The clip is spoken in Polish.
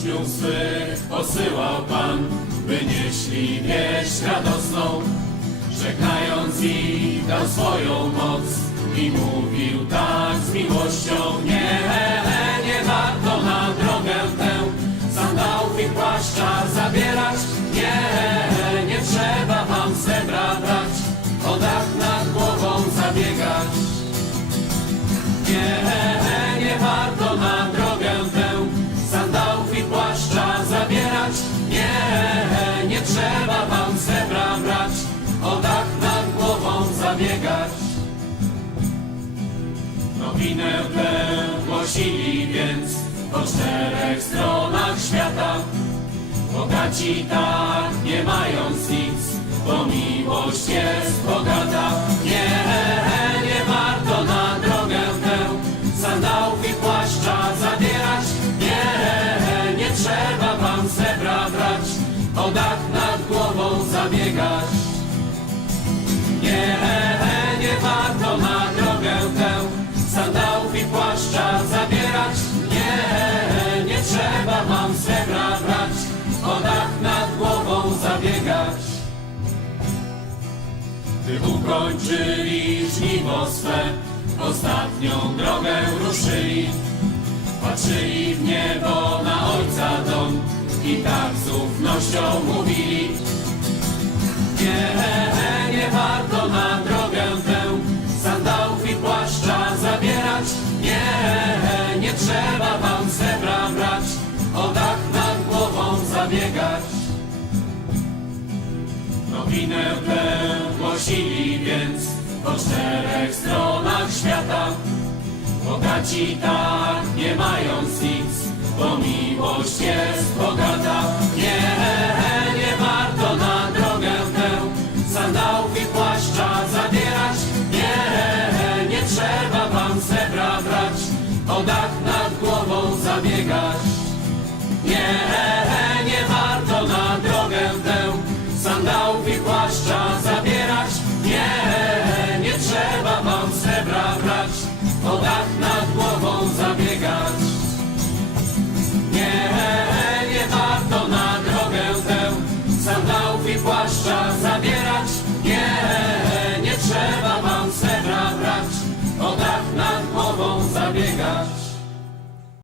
uczniów swych posyłał Pan, by nieśli wieść radosną, żegnając ich dał swoją moc i mówił tak z miłością, nie, nie warto na drogę tę sandałów i płaszcza zabierać, nie, nie trzeba wam srebra brać, o dach nad głową zabiegać. Nie, Nowinę tę głosili więc po czterech stronach świata. Bogaci tak nie mając nic, bo miłość jest bogata. Nie, nie warto na drogę tę sandałów i płaszcza zabierać. Nie, nie trzeba wam srebra brać, o dach nad głową zabiegać. Nie Gdy ukończyli żniwo swe, ostatnią drogę ruszyli. Patrzyli w niebo na Ojca dom i tak z ufnością mówili. Nie, nie warto na drogę tę sandałów i płaszcza zabierać. Nie, nie trzeba wam srebra brać, o dach nad głową zabiegać. Nowinę tę głosili więc po czterech stronach świata. Bogaci tak nie mając nic, bo miłość jest bogata. Nie, nie warto na drogę tę sandałów i płaszcza zabierać. Nie, nie trzeba wam srebra brać, o dach nad głową zabiegać.